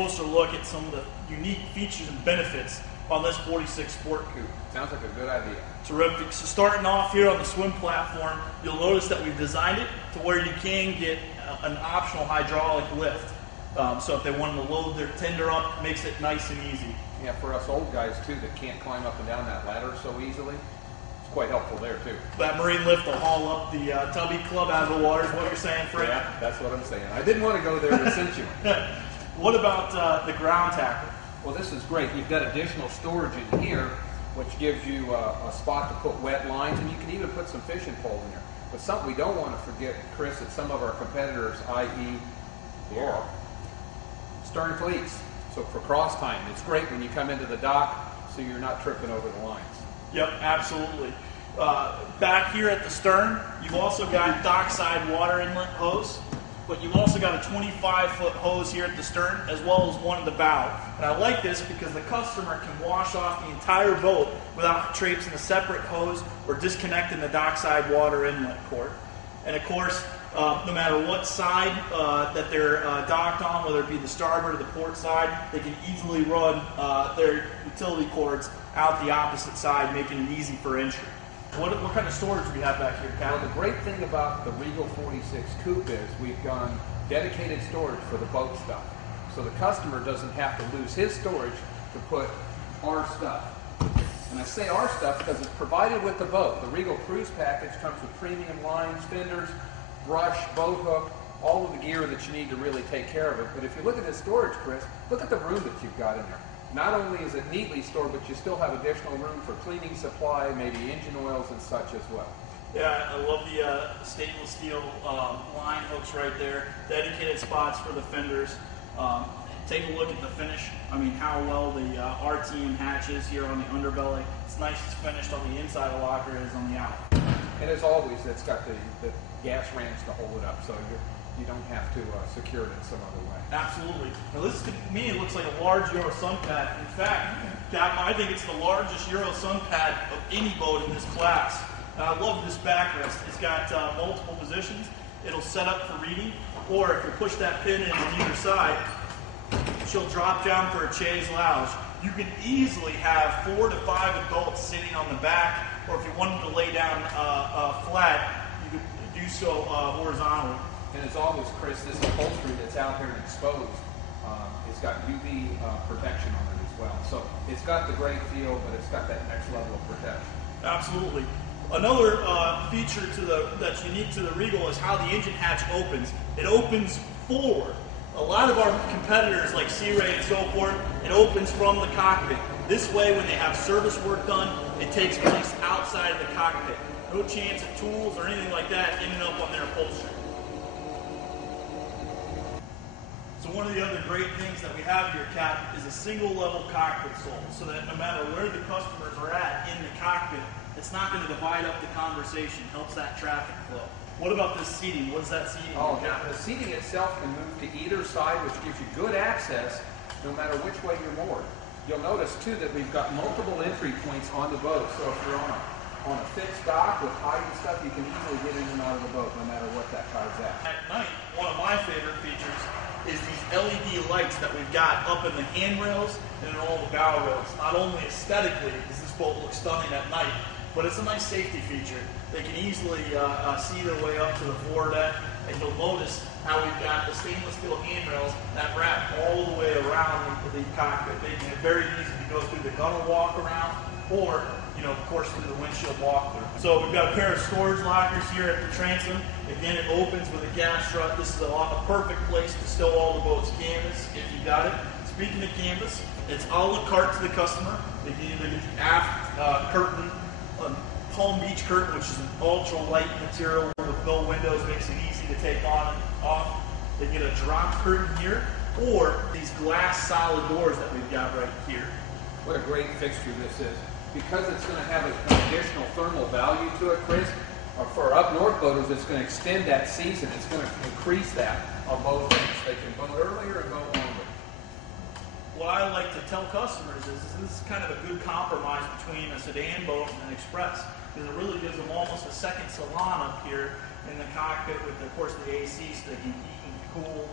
closer look at some of the unique features and benefits on this 46 Sport Coupe. Sounds like a good idea. Terrific. So starting off here on the swim platform, you'll notice that we've designed it to where you can get an optional hydraulic lift. So if they wanted to load their tender up, it makes it nice and easy. Yeah, for us old guys too that can't climb up and down that ladder so easily, it's quite helpful there too. That marine lift will haul up the tubby club out of the water is what you're saying, Frank? Yeah, that's what I'm saying. I didn't want to go there to cinch you. What about the ground tackle? Well, this is great. You've got additional storage in here, which gives you a spot to put wet lines, and you can even put some fishing poles in there. But something we don't want to forget, Chris, that some of our competitors, i.e. here, stern cleats. So for cross time, it's great when you come into the dock so you're not tripping over the lines. Yep, absolutely. Back here at the stern, you've also got dockside water inlet hose, but you've also got a 25-foot hose here at the stern as well as one at the bow. And I like this because the customer can wash off the entire boat without traipsing a separate hose or disconnecting the dockside water inlet cord. And of course, no matter what side that they're docked on, whether it be the starboard or the port side, they can easily run their utility cords out the opposite side, making it easy for entry. What kind of storage do we have back here, Captain? Well, the great thing about the Regal 46 Coupe is we've done dedicated storage for the boat stuff. So the customer doesn't have to lose his storage to put our stuff. And I say our stuff because it's provided with the boat. The Regal Cruise Package comes with premium lines, fenders, brush, boat hook, all of the gear that you need to really take care of it. But if you look at this storage, Chris, look at the room that you've got in there. Not only is it neatly stored, but you still have additional room for cleaning supply, maybe engine oils and such as well. Yeah, I love the stainless steel line hooks right there. Dedicated spots for the fenders. Take a look at the finish. I mean, how well the RTM hatches here on the underbelly. It's nice it's finished on the inside of the locker as on the out. And as always, it's got the gas rams to hold it up, so you don't have to secure it in some other way. Absolutely. Now this, to me, it looks like a large Euro sun pad. In fact, Captain, I think it's the largest Euro sun pad of any boat in this class. And I love this backrest. It's got multiple positions. It'll set up for reading, or if you push that pin in on either side, she'll drop down for a chaise lounge. You can easily have 4 to 5 adults sitting on the back, or if you wanted to lay down flat, you could do so horizontally. And as always, Chris, this upholstery that's out here and exposed, it's got UV protection on it as well. So it's got the great feel, but it's got that next level of protection. Absolutely. Another feature that's unique to the Regal is how the engine hatch opens. It opens forward. A lot of our competitors, like Sea Ray and so forth, it opens from the cockpit. This way, when they have service work done, it takes place outside of the cockpit. No chance of tools or anything like that ending up on their upholstery. So one of the other great things that we have here, Cap, is a single level cockpit sole, so that no matter where the customers are at in the cockpit, it's not going to divide up the conversation, helps that traffic flow. What about this seating? What is that seating? Oh, yeah. The seating itself can move to either side, which gives you good access no matter which way you're moored. You'll notice, too, that we've got multiple entry points on the boat, so if you're on a fixed dock with height and stuff, you can easily get in and out of the boat no matter what that tide's at. At night, one of my favorite features is these LED lights that we've got up in the handrails and in all the bow rails. Not only aesthetically does this boat look stunning at night, but it's a nice safety feature. They can easily see their way up to the foredeck, and you'll notice how we've got the stainless steel handrails that wrap all the way around into the cockpit, making it very easy to go through the gunner walk around, or, of course, through the windshield walk-through. So we've got a pair of storage lockers here at the transom. Again, it opens with a gas strut. This is a perfect place to stow all the boat's canvas if you got it. Speaking of canvas, it's a la carte to the customer. They can either get the aft curtain, Palm Beach curtain, which is an ultra-light material with no windows, makes it easy to take on and off. They get a drop curtain here, or these glass solid doors that we've got right here. What a great fixture this is. Because it's going to have an additional thermal value to it, Chris, for up north boaters, it's going to extend that season. It's going to increase that on both ends. They can boat earlier and go longer. What I like to tell customers is this is kind of a good compromise between a sedan boat and an express, because it really gives them almost a second salon up here in the cockpit with, of course, the AC so they can eat and cool,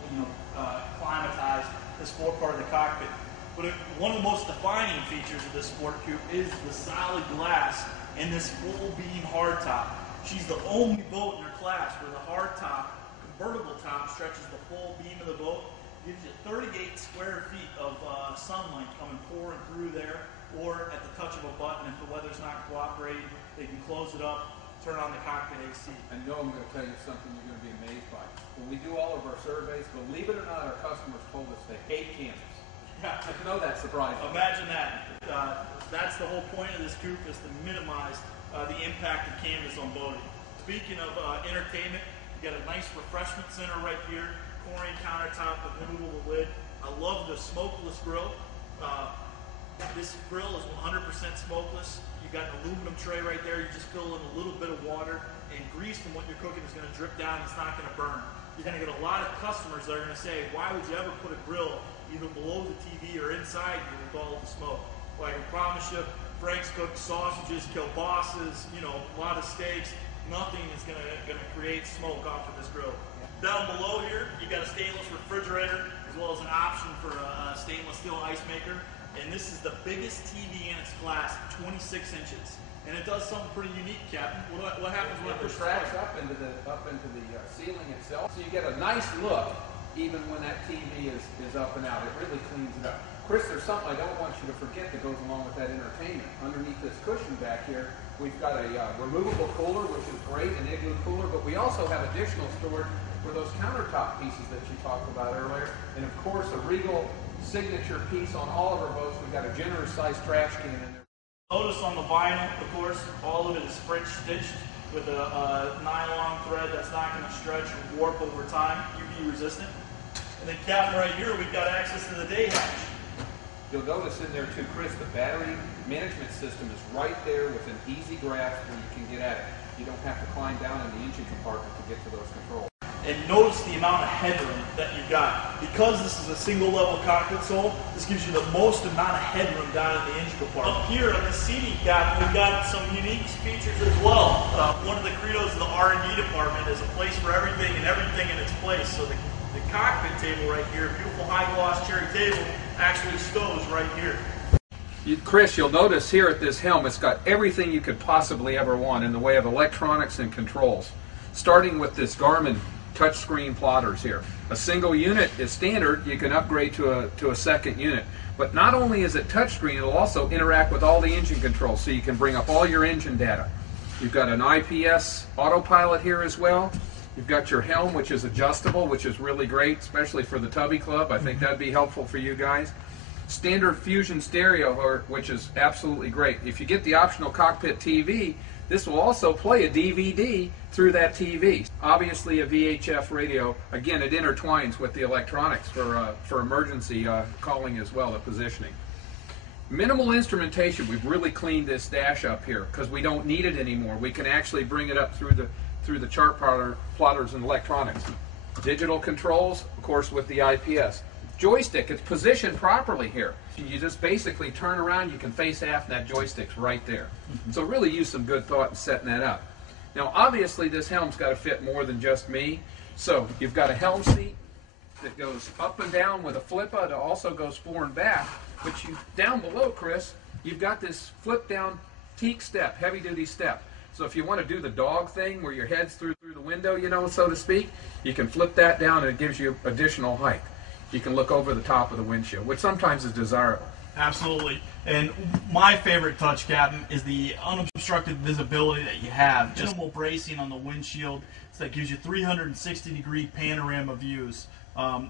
climatized this forepart of the cockpit. But one of the most defining features of this Sport Coupe is the solid glass and this full beam hardtop. She's the only boat in her class where the hardtop, convertible top, stretches the full beam of the boat. Gives you 38 square feet of sunlight coming pouring through there, or at the touch of a button, if the weather's not cooperating, they can close it up, turn on the cockpit AC. I know I'm going to tell you something you're going to be amazed by. When we do all of our surveys, believe it or not, our customers told us they hate canvas. Yeah. I know that's surprising. Imagine that. That's the whole point of this coupe, is to minimize the impact of canvas on boating. Speaking of entertainment, you got a nice refreshment center right here, chlorine countertop with removable lid. I love the smokeless grill. This grill is 100% smokeless. You've got an aluminum tray right there. You just fill in a little bit of water, and grease from what you're cooking is going to drip down. It's not going to burn. You're going to get a lot of customers that are going to say, why would you ever put a grill either below the TV or inside you with all of the smoke? Well, I can promise you, Frank's cooked sausages, kielbases, a lot of steaks. Nothing is going to create smoke off of this grill. Down below here, you got a stainless refrigerator as well as an option for a stainless steel ice maker. And this is the biggest TV in its class, 26 inches. And it does something pretty unique, Captain. What happens when it pushes tracks up into the ceiling itself, so you get a nice look even when that TV is up and out. It really cleans it up. Chris, there's something I don't want you to forget that goes along with that entertainment. Underneath this cushion back here, we've got a removable cooler, which is great, an igloo cooler, but we also have additional storage for those countertop pieces that you talked about earlier. And of course, a Regal signature piece on all of our boats. We've got a generous sized trash can in there. Notice on the vinyl, of course, all of it is French stitched with a nylon thread that's not going to stretch or warp over time, UV resistant. And then, Captain, right here, we've got access to the day hatch. You'll notice in there too, Chris, the battery management system is right there with an easy grasp where you can get at it. You don't have to climb down in the engine compartment to get to those controls. And notice the amount of headroom that you've got. Because this is a single level cockpit sole, this gives you the most amount of headroom down in the engine compartment. Up here on the seating cap, we've got some unique features as well. One of the credos of the R&D department is a place for everything and everything in its place. So the cockpit table right here, beautiful high gloss cherry table, actually stows right here. Chris, you'll notice here at this helm, it's got everything you could possibly ever want in the way of electronics and controls. Starting with this Garmin Touchscreen plotters here. A single unit is standard. You can upgrade to a second unit. But not only is it touchscreen, it'll also interact with all the engine controls, so you can bring up all your engine data. You've got an IPS autopilot here as well. You've got your helm, which is adjustable, which is really great, especially for the Tubby Club. I think that'd be helpful for you guys. Standard Fusion stereo, which is absolutely great. If you get the optional cockpit TV, this will also play a DVD through that TV. Obviously a VHF radio. Again, it intertwines with the electronics for emergency calling as well, the positioning. Minimal instrumentation. We've really cleaned this dash up here because we don't need it anymore. We can actually bring it up through the chart plotters and electronics. Digital controls, of course, with the IPS. Joystick, it's positioned properly here. You just basically turn around, you can face aft, and that joystick's right there. So really use some good thought in setting that up. Now, obviously, this helm's got to fit more than just me. So you've got a helm seat that goes up and down with a flipper. It also goes fore and back. But down below, Chris, you've got this flip-down teak step, heavy-duty step. So if you want to do the dog thing where your head's through the window, so to speak, you can flip that down and it gives you additional height. You can look over the top of the windshield, which sometimes is desirable. Absolutely. And my favorite touch, Captain, is the unobstructed visibility that you have. Just minimal bracing on the windshield, so that gives you 360-degree panorama views.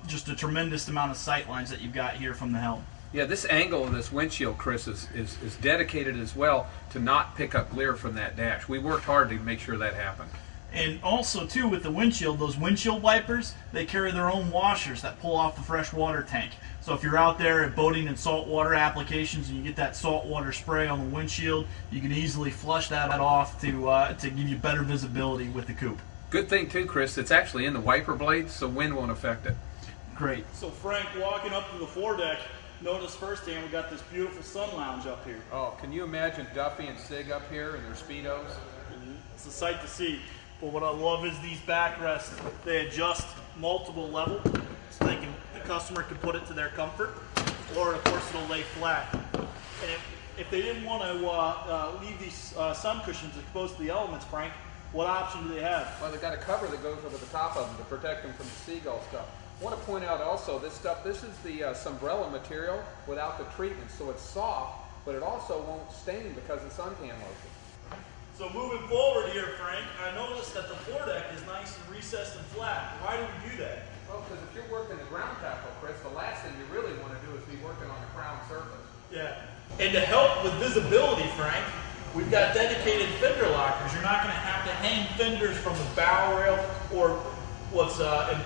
Just a tremendous amount of sight lines that you've got here from the helm. Yeah, this angle of this windshield, Chris, is dedicated as well to not pick up glare from that dash. We worked hard to make sure that happened. And also, too, with the windshield, those windshield wipers, they carry their own washers that pull off the fresh water tank. So if you're out there at boating and saltwater applications and you get that saltwater spray on the windshield, you can easily flush that off to give you better visibility with the coupe. Good thing, too, Chris, it's actually in the wiper blades, so wind won't affect it. Great. So, Frank, walking up to the foredeck, notice firsthand we got this beautiful sun lounge up here. Oh, can you imagine Duffy and Sig up here in their Speedos? It's a sight to see. But what I love is these backrests. They adjust multiple level, so the customer can put it to their comfort, or of course it'll lay flat. And if they didn't want to leave these sun cushions exposed to the elements, Frank, what option do they have? Well, they've got a cover that goes over the top of them to protect them from the seagull stuff. I want to point out also, this is the Sunbrella material without the treatment, so it's soft, but it also won't stain because of suntan lotion. So moving forward here, Frank, I noticed that the foredeck is nice and recessed and flat. Why do we do that? Well, because if you're working the ground tackle, Chris, the last thing you really want to do is be working on the crown surface. Yeah. And to help with visibility, Frank, we've got dedicated fender lockers. You're not going to have to hang fenders from the bow rail, or what's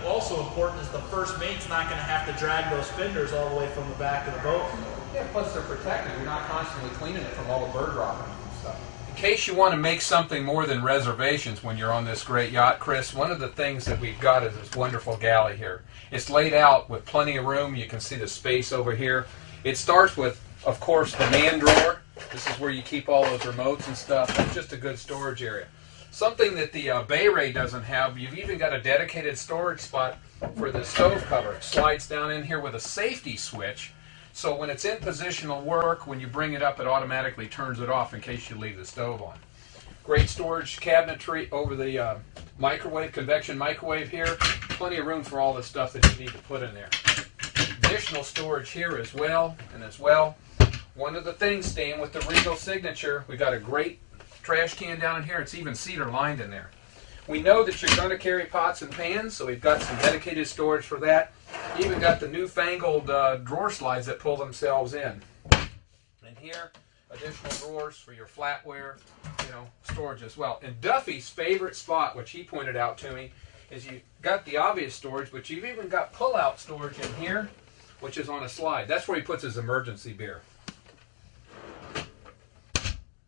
also important is the first mate's not going to have to drag those fenders all the way from the back of the boat. Yeah, plus they're protected. You're not constantly cleaning it from all the bird droppings and stuff. In case you want to make something more than reservations when you're on this great yacht, Chris, one of the things that we've got is this wonderful galley here. It's laid out with plenty of room. You can see the space over here. It starts with, of course, the man drawer. This is where you keep all those remotes and stuff. It's just a good storage area. Something that the Bay Ray doesn't have, you've even got a dedicated storage spot for the stove cover. It slides down in here with a safety switch. So when it's in positional work, when you bring it up, it automatically turns it off in case you leave the stove on. Great storage cabinetry over the microwave, convection microwave here. Plenty of room for all the stuff that you need to put in there. Additional storage here as well, one of the things, staying with the Regal signature, we got a great trash can down in here. It's even cedar lined in there. We know that you're going to carry pots and pans, so we've got some dedicated storage for that. Even got the newfangled drawer slides that pull themselves in. And here, additional drawers for your flatware, storage as well. And Duffy's favorite spot, which he pointed out to me, is you got the obvious storage, but you've even got pull-out storage in here, which is on a slide. That's where he puts his emergency beer.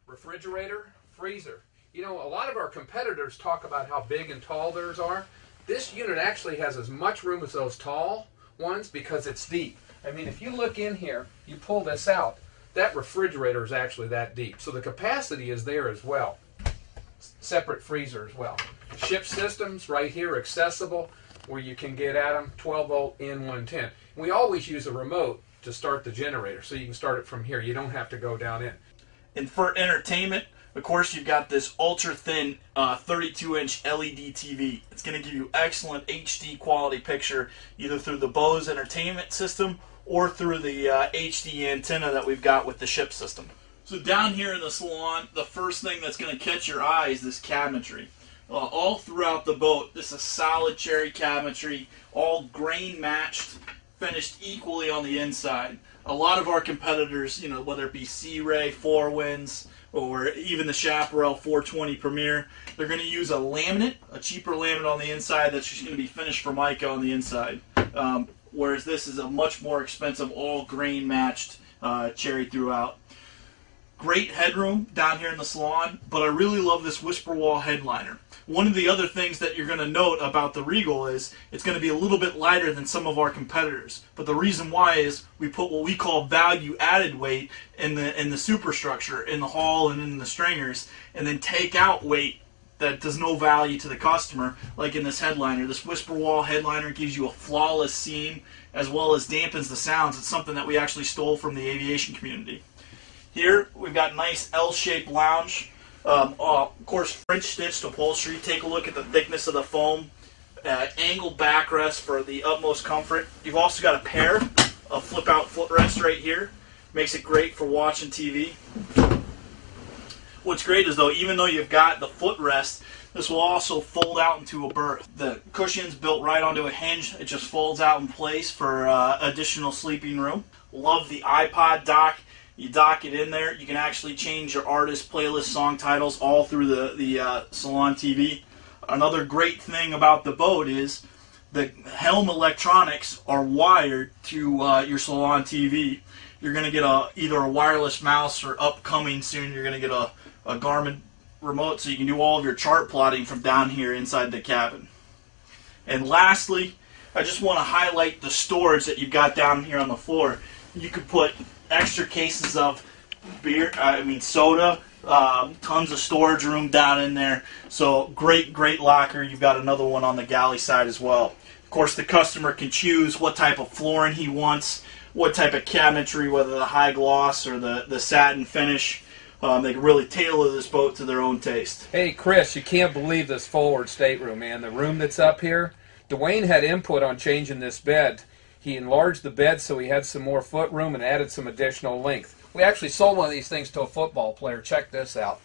Refrigerator, freezer. A lot of our competitors talk about how big and tall theirs are. This unit actually has as much room as those tall ones because it's deep. I mean, if you look in here, you pull this out, that refrigerator is actually that deep. So the capacity is there as well. Separate freezer as well. Ship systems right here, accessible, where you can get at them, 12-volt in 110. We always use a remote to start the generator, so you can start it from here. You don't have to go down in. And for entertainment, of course, you've got this ultra-thin 32-inch LED TV. It's going to give you excellent HD quality picture, either through the Bose entertainment system or through the HD antenna that we've got with the ship system. So down here in the salon, the first thing that's going to catch your eye is this cabinetry. All throughout the boat, this is solid cherry cabinetry, all grain matched, finished equally on the inside. A lot of our competitors, whether it be Sea Ray, Four Winds, or even the Chaparral 420 Premier, they're going to use a laminate, a cheaper laminate on the inside that's just going to be finished Formica on the inside. Whereas this is a much more expensive, all grain matched cherry throughout. Great headroom down here in the salon, but I really love this whisper wall headliner. One of the other things that you're going to note about the Regal is it's going to be a little bit lighter than some of our competitors. But the reason why is we put what we call value added weight in the superstructure, in the hull and in the stringers, and then take out weight that does no value to the customer, like in this headliner. This whisper wall headliner gives you a flawless seam as well as dampens the sounds. It's something that we actually stole from the aviation community. Here we've got nice L-shaped lounge. Of course, French stitched upholstery. Take a look at the thickness of the foam. Angled backrest for the utmost comfort. You've also got a pair of flip-out footrests right here. Makes it great for watching TV. What's great is, even though you've got the footrest, this will also fold out into a berth. The cushion's built right onto a hinge. It just folds out in place for additional sleeping room. Love the Ipod Dock. You dock it in there. You can actually change your artist, playlist, song titles all through the salon TV. Another great thing about the boat is the helm electronics are wired to your salon TV. You're going to get either a wireless mouse, or upcoming soon you're going to get a Garmin remote, so you can do all of your chart plotting from down here inside the cabin. And lastly, I just want to highlight the storage that you've got down here on the floor. You could put extra cases of soda, tons of storage room down in there. So great locker. You've got another one on the galley side as well. Of course, the customer can choose what type of flooring he wants, what type of cabinetry, whether the high gloss or the satin finish. They can really tailor this boat to their own taste. Hey, Chris, you can't believe this forward stateroom, man. The room that's up here, Dwayne had input on changing this bed. He enlarged the bed so he had some more foot room and added some additional length. We actually sold one of these things to a football player. Check this out.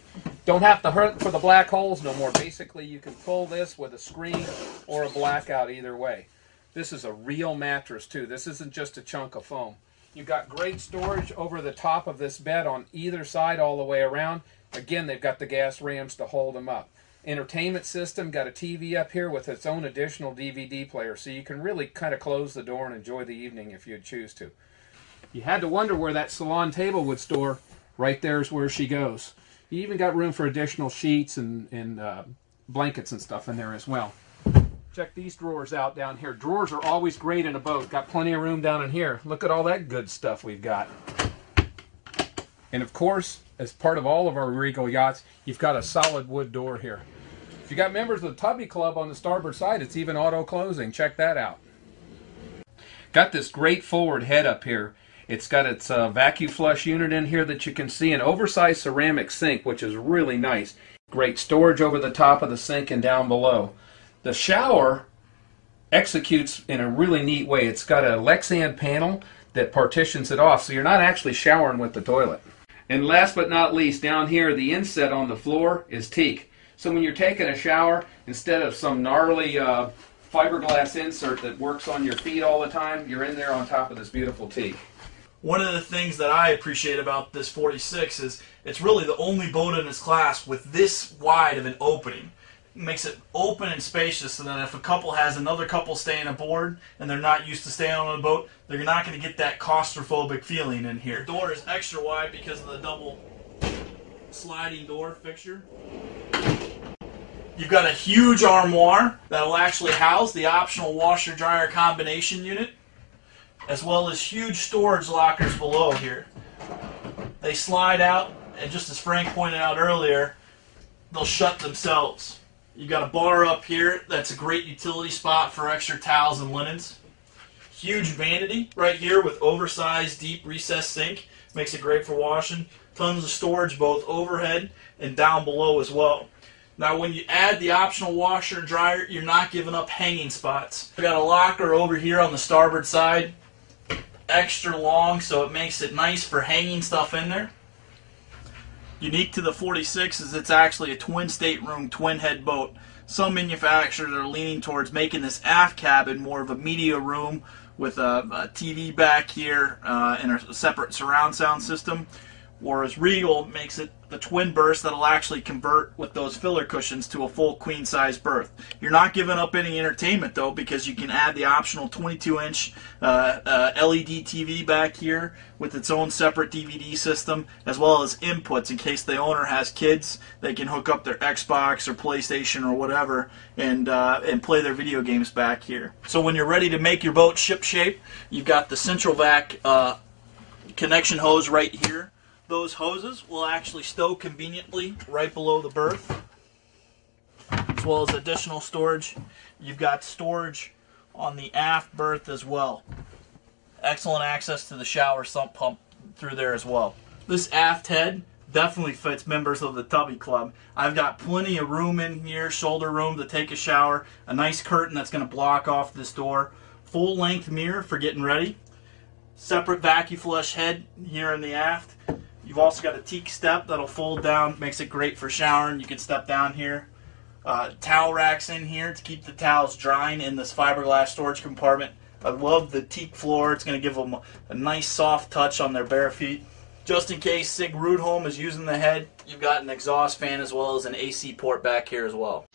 Don't have to hunt for the black holes no more. Basically, you can pull this with a screen or a blackout either way. This is a real mattress, too. This isn't just a chunk of foam. You've got great storage over the top of this bed on either side all the way around. Again, they've got the gas rams to hold them up. Entertainment system, got a TV up here with its own additional DVD player, so you can really kind of close the door and enjoy the evening if you'd choose to. You had to wonder where that salon table would store. Right there's where she goes. You even got room for additional sheets and blankets and stuff in there as well. Check these drawers out down here. Drawers are always great in a boat. Got plenty of room down in here. Look at all that good stuff we've got. And of course, as part of all of our Regal yachts, you've got a solid wood door here. If you got members of the Tubby Club on the starboard side, it's even auto closing. Check that out. Got this great forward head up here. It's got its vacuum flush unit in here that you can see, an oversized ceramic sink, which is really nice. Great storage over the top of the sink and down below. The shower executes in a really neat way. It's got a Lexan panel that partitions it off, so you're not actually showering with the toilet. And last but not least, down here, the inset on the floor is teak. So when you're taking a shower, instead of some gnarly fiberglass insert that works on your feet all the time, you're in there on top of this beautiful teak. One of the things that I appreciate about this 46 is it's really the only boat in its class with this wide of an opening. It makes it open and spacious so that if a couple has another couple staying aboard and they're not used to staying on a boat, they're not going to get that claustrophobic feeling in here. The door is extra wide because of the double sliding door fixture. You've got a huge armoire that will actually house the optional washer-dryer combination unit, as well as huge storage lockers below here. They slide out, and just as Frank pointed out earlier, they'll shut themselves. You've got a bar up here that's a great utility spot for extra towels and linens. Huge vanity right here with oversized deep recessed sink. Makes it great for washing. Tons of storage both overhead and down below as well. Now when you add the optional washer and dryer, you're not giving up hanging spots. We've got a locker over here on the starboard side. Extra long, so it makes it nice for hanging stuff in there. Unique to the 46 is it's actually a twin stateroom, twin head boat. Some manufacturers are leaning towards making this aft cabin more of a media room with a TV back here and a separate surround sound system. Whereas Regal makes it the twin berth that'll actually convert with those filler cushions to a full queen size berth. You're not giving up any entertainment though, because you can add the optional 22-inch LED TV back here with its own separate DVD system, as well as inputs in case the owner has kids. They can hook up their Xbox or PlayStation or whatever and play their video games back here. So when you're ready to make your boat ship shape, you've got the central vac connection hose right here. Those hoses will actually stow conveniently right below the berth, as well as additional storage. You've got storage on the aft berth as well. Excellent access to the shower sump pump through there as well. This aft head definitely fits members of the Tubby Club. I've got plenty of room in here, shoulder room to take a shower, a nice curtain that's going to block off this door, full length mirror for getting ready, separate vacuum flush head here in the aft. You've also got a teak step that'll fold down, makes it great for showering. You can step down here. Towel racks in here to keep the towels drying in this fiberglass storage compartment. I love the teak floor. It's going to give them a nice soft touch on their bare feet. Just in case Sig Rudholm is using the head, you've got an exhaust fan as well as an AC port back here as well.